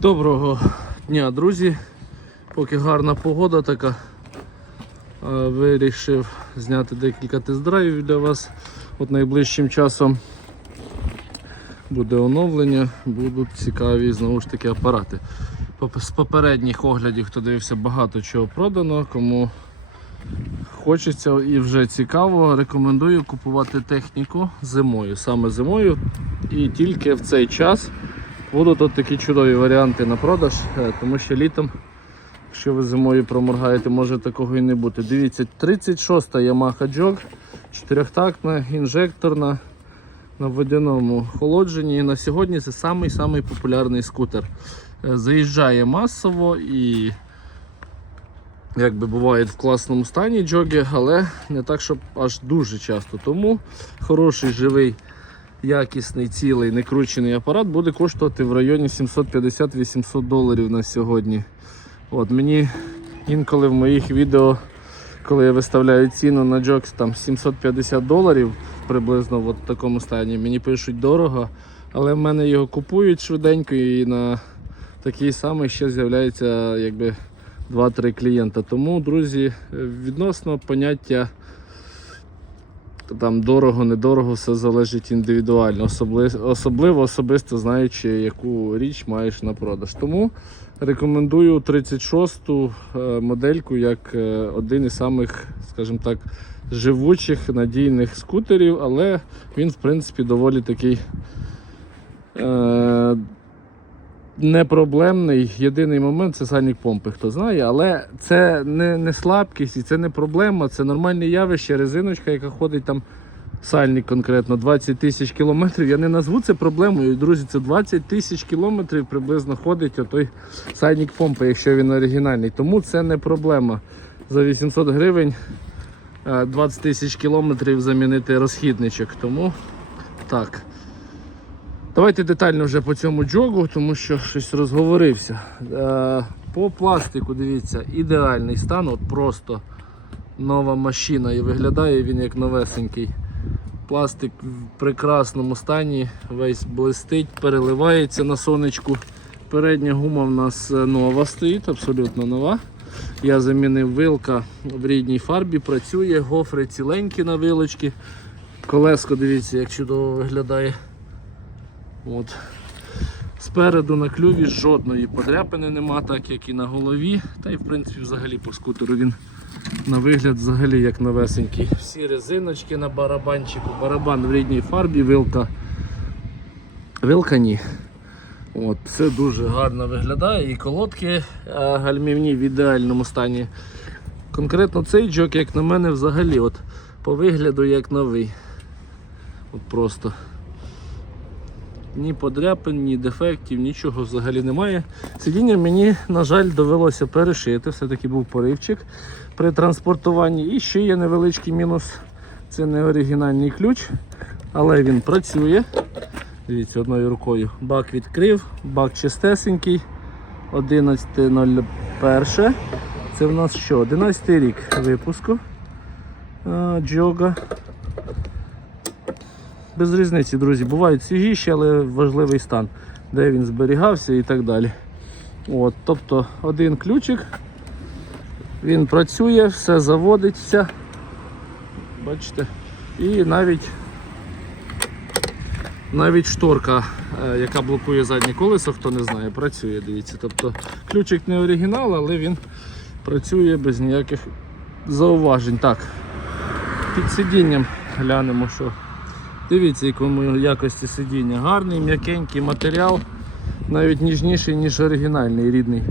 Доброго дня, друзі. Поки гарна погода така, вирішив зняти декілька тест-драйвів для вас. От найближчим часом буде оновлення, будуть цікаві знову ж таки апарати. З попередніх оглядів, хто дивився, багато чого продано, кому хочеться і вже цікаво, рекомендую купувати техніку зимою, саме зимою. І тільки в цей час будуть от такі чудові варіанти на продаж, е, тому що літом, якщо ви зимою проморгаєте, може такого і не бути. Дивіться, 36-та Yamaha Jog, чотирьохтактна, інжекторна на водяному холодженні. І на сьогодні це самий-самий популярний скутер. Е, Заїжджає масово і як би буває в класному стані джоги, але не так, щоб аж дуже часто. Тому хороший живий якісний, цілий, некручений апарат буде коштувати в районі 750-800 доларів на сьогодні. От Мені інколи в моїх відео, коли я виставляю ціну на джокс там 750 доларів приблизно в от такому стані, мені пишуть дорого, але в мене його купують швиденько і на такий самий ще з'являється якби 2-3 клієнта. Тому, друзі, відносно поняття там дорого, недорого, все залежить індивідуально, особливо, особливо особисто знаючи, яку річ маєш на продаж. Тому рекомендую 36-ту е, модельку як е, один із самих, скажімо так, живучих надійних скутерів, але він, в принципі, доволі такий. Е, Непроблемний. Єдиний момент це сальник помпи, хто знає, але це не, не слабкість і це не проблема, це нормальне явище, резиночка, яка ходить там сальник конкретно 20 тисяч кілометрів. Я не назву це проблемою. Друзі, це 20 тисяч кілометрів приблизно ходить той сальник помпи, якщо він оригінальний. Тому це не проблема. За 800 гривень е, 20 тисяч кілометрів замінити розхідничок. Тому так. Давайте детально вже по цьому джогу, тому що щось розговорився. Е, По пластику, дивіться, ідеальний стан, от просто нова машина і виглядає він як новесенький. Пластик в прекрасному стані, весь блистить, переливається на сонечку. Передня гума в нас е, нова стоїть, абсолютно нова. Я замінив вилка в рідній фарбі, працює, гофри ціленькі на вилочки. Колеско, дивіться, як чудово виглядає. От. Спереду на клюві жодної подряпини нема, так як і на голові. Та й в принципі взагалі по скутеру він на вигляд взагалі як новесенький. Всі резиночки на барабанчику, барабан в рідній фарбі, вилка. Вилка ні. От, Все дуже гарно виглядає і колодки гальмівні в ідеальному стані. Конкретно цей джок, як на мене, взагалі от, по вигляду як новий. От Просто ні подряпин, ні дефектів, нічого взагалі немає. Сидіння мені, на жаль, довелося перешити. Все-таки був поривчик при транспортуванні. І ще є невеличкий мінус. Це не оригінальний ключ, але він працює. Дивіться, одною рукою. Бак відкрив, бак чистесенький. 11.01. Це в нас що? 11 рік випуску. А, Джога. Без різниці, друзі, бувають свіжіші, але важливий стан, де він зберігався і так далі. От, Тобто один ключик, він працює, все заводиться. Бачите? І навіть навіть шторка, е, яка блокує заднє колесо, хто не знає, працює, дивіться. Тобто ключик не оригінал, але він працює без ніяких зауважень. Так, під сидінням глянемо, що. Дивіться, якому якості сидіння. Гарний, м'якенький матеріал, навіть ніжніший, ніж оригінальний рідний.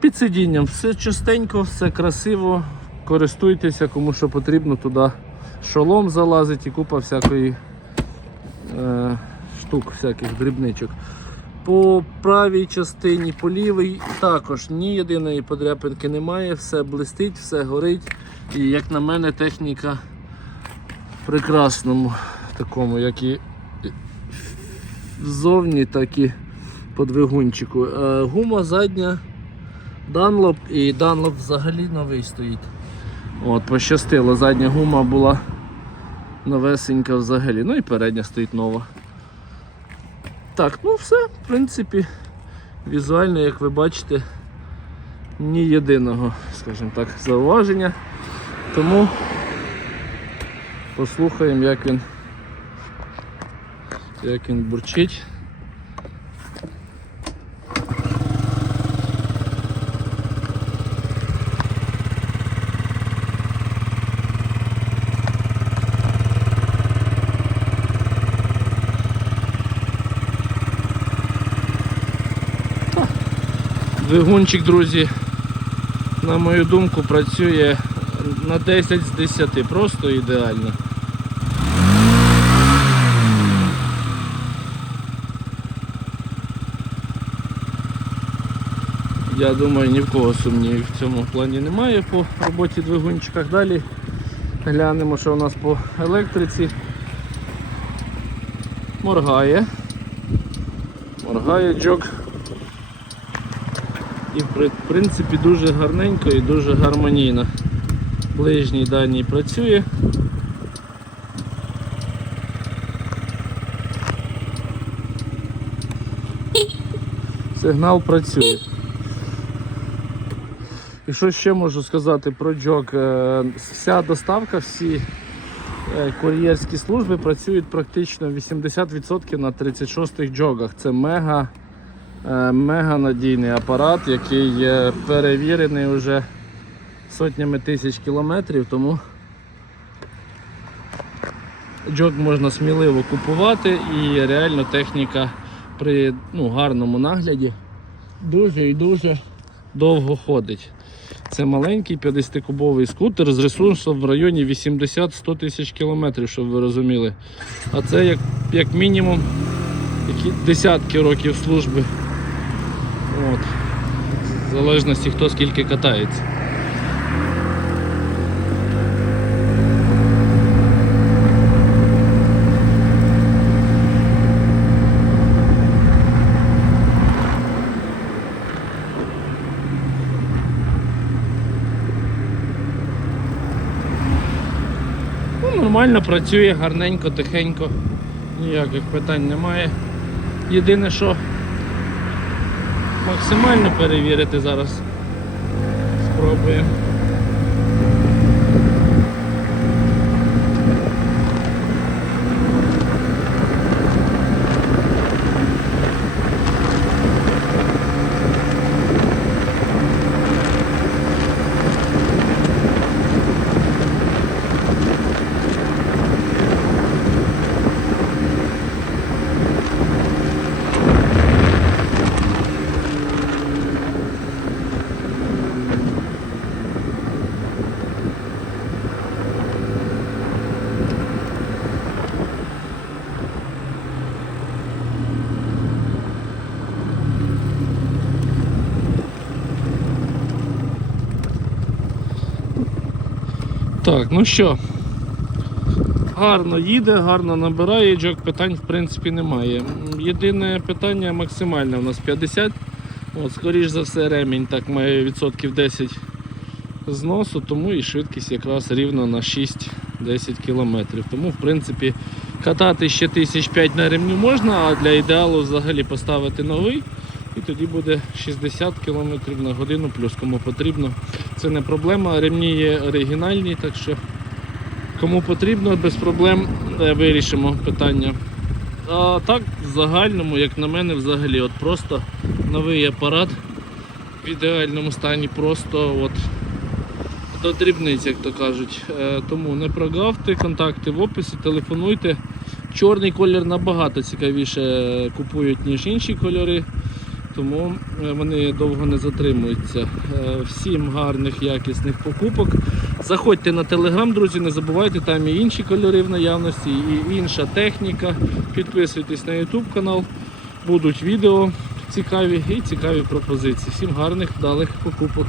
Під сидінням все чистенько, все красиво. Користуйтеся, кому що потрібно, туди шолом залазить і купа всякої е, штук, всяких дрібничок. По правій частині, по лівій також ні єдиної подряпинки немає, все блистить, все горить. І як на мене, техніка прекрасному такому, як і ззовні, так і по двигунчику. Е, Гума задня Dunlop і Dunlop взагалі новий стоїть. От, Пощастило, задня гума була новесенька взагалі. Ну і передня стоїть нова. Так, ну все, в принципі, візуально, як ви бачите, ні єдиного, скажімо так, зауваження. Тому послухаємо, як він, як він бурчить. Двигунчик, друзі, на мою думку, працює на 10 з 10, просто ідеально. Я думаю, ні в кого сумнівів в цьому плані немає по роботі двигунчиках. Далі глянемо, що у нас по електриці. Моргає. Моргає джок. І в принципі дуже гарненько і дуже гармонійно. Ближній дальній працює. Сигнал працює. І що ще можу сказати про джок? Е, Вся доставка, всі е, кур'єрські служби працюють практично 80% на 36-х джогах. Це мега Е, Мега надійний апарат, який перевірений вже сотнями тисяч кілометрів, тому джок можна сміливо купувати і реально техніка при ну, гарному нагляді дуже і дуже довго ходить. Це маленький 50-кубовий скутер з ресурсом в районі 80-100 тисяч кілометрів, щоб ви розуміли. А це як, як мінімум які десятки років служби. От. В залежності хто скільки катається. Ну, нормально працює, гарненько, тихенько, ніяких питань немає. Єдине, що максимально перевірити зараз. Спробуємо. Так, ну що, гарно їде, гарно набирає, джок питань в принципі немає. Єдине питання максимальне у нас 50. От, скоріш за все, ремінь так має відсотків 10 зносу, тому і швидкість якраз рівно на 6-10 км. Тому в принципі катати ще 1005 на ремню можна, а для ідеалу взагалі поставити новий. І тоді буде 60 км на годину, плюс кому потрібно. Це не проблема. Ремні є оригінальні, так що кому потрібно, без проблем е, вирішимо питання. А так, в загальному, як на мене, взагалі, от просто новий апарат в ідеальному стані, просто от до дрібниць, як то кажуть. Е, Тому не прогавте, контакти в описі, телефонуйте. Чорний колір набагато цікавіше купують, ніж інші кольори тому е, вони довго не затримуються. Е, Всім гарних, якісних покупок. Заходьте на телеграм, друзі, не забувайте, там і інші кольори в наявності, і інша техніка. Підписуйтесь на YouTube канал, будуть відео цікаві і цікаві пропозиції. Всім гарних, вдалих покупок.